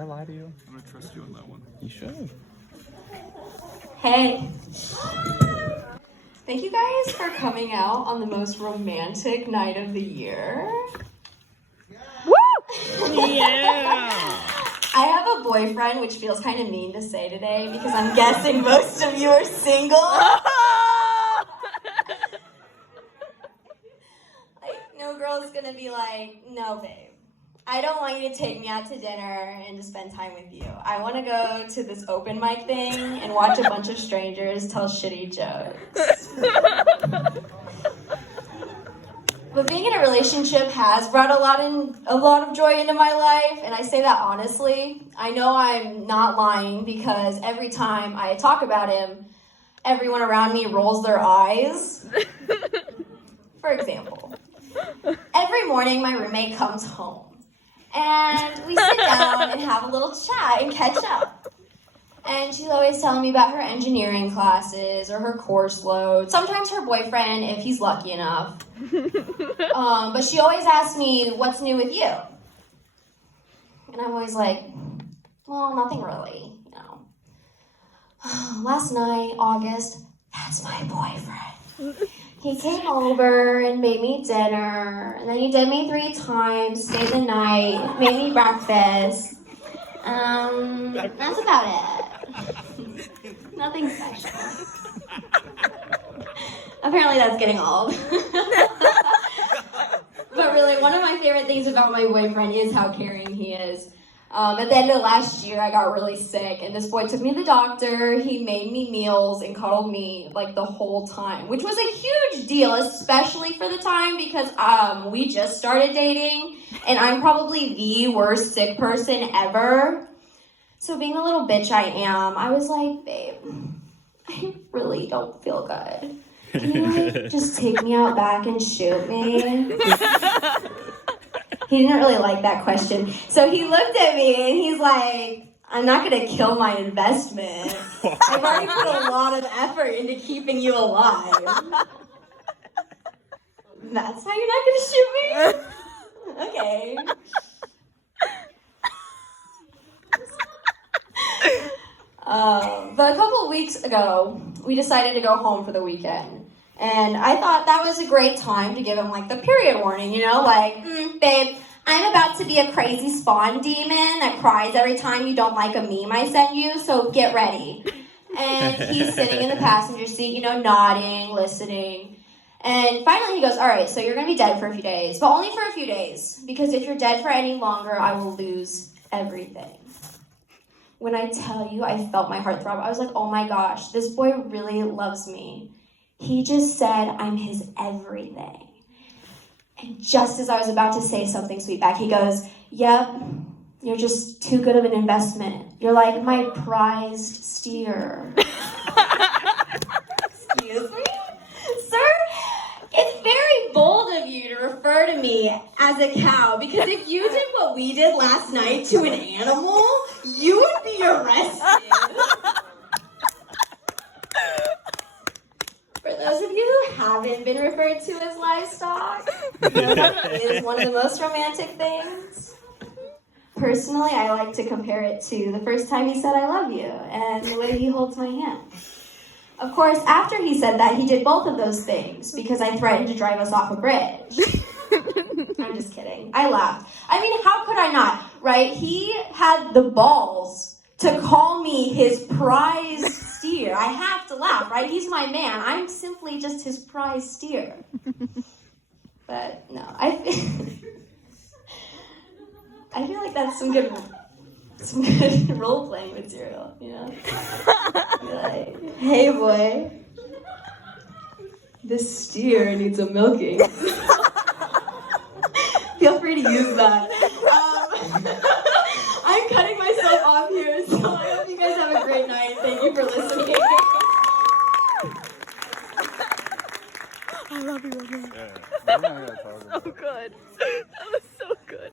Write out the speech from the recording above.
I lie to you? I'm gonna trust you on that one. You should. Hey. Thank you guys for coming out on the most romantic night of the year. Woo! Yeah! I have a boyfriend, which feels kind of mean to say today because I'm guessing most of you are single. Like, no girl's gonna be like, no, babe. I don't want you to take me out to dinner and to spend time with you. I want to go to this open mic thing and watch a bunch of strangers tell shitty jokes. But being in a relationship has brought a lot of joy into my life, and I say that honestly. I know I'm not lying because every time I talk about him, everyone around me rolls their eyes. For example, every morning my roommate comes home. And we sit down and have a little chat and catch up. And she's always telling me about her engineering classes or her course load. Sometimes her boyfriend, if he's lucky enough. But she always asks me, what's new with you? And I'm always like, well, nothing really, you know. Last night, August, that's my boyfriend. He came over and made me dinner, and then he did me 3 times, stayed the night, made me breakfast. That's about it. Nothing special. Apparently that's getting old. But really, one of my favorite things about my boyfriend is how caring he is. At the end of last year, I got really sick, and this boy took me to the doctor. He made me meals and cuddled me like the whole time, which was a huge deal, especially for the time because we just started dating, and I'm probably the worst sick person ever. So being a little bitch I am, I was like, babe, I really don't feel good. Can you like, just take me out back and shoot me? He didn't really like that question. So he looked at me and he's like, I'm not going to kill my investment. I've already put a lot of effort into keeping you alive. That's how you're not going to shoot me? Okay. But a couple of weeks ago, we decided to go home for the weekend. And I thought that was a great time to give him, like, the period warning, you know? Like, babe, I'm about to be a crazy spawn demon that cries every time you don't like a meme I send you, so get ready. And he's sitting in the passenger seat, you know, nodding, listening. And finally he goes, all right, so you're going to be dead for a few days, but only for a few days. Because if you're dead for any longer, I will lose everything. When I tell you I felt my heart throb, I was like, oh my gosh, this boy really loves me. He just said I'm his everything. And just as I was about to say something sweet back, he goes, yep, you're just too good of an investment. You're like my prized steer. Excuse me? Sir, it's very bold of you to refer to me as a cow, because if you did what we did last night to an animal, you would be arrested. For those of you who haven't been referred to as livestock, it is one of the most romantic things. Personally, I like to compare it to the first time he said I love you and the way he holds my hand. Of course, after he said that, he did both of those things because I threatened to drive us off a bridge. I'm just kidding. I laughed. I mean, how could I not, right? He had the balls to call me his prized steer. I have to laugh, right? He's my man. I'm simply just his prized steer. But no, I feel like that's some good role-playing material, you know? Be like, hey boy, this steer needs a milking. Feel free to use that. I'm cutting myself off here, so I hope you guys have a great night. Thank you for listening. I love you, Romeo. Yeah. So good. That was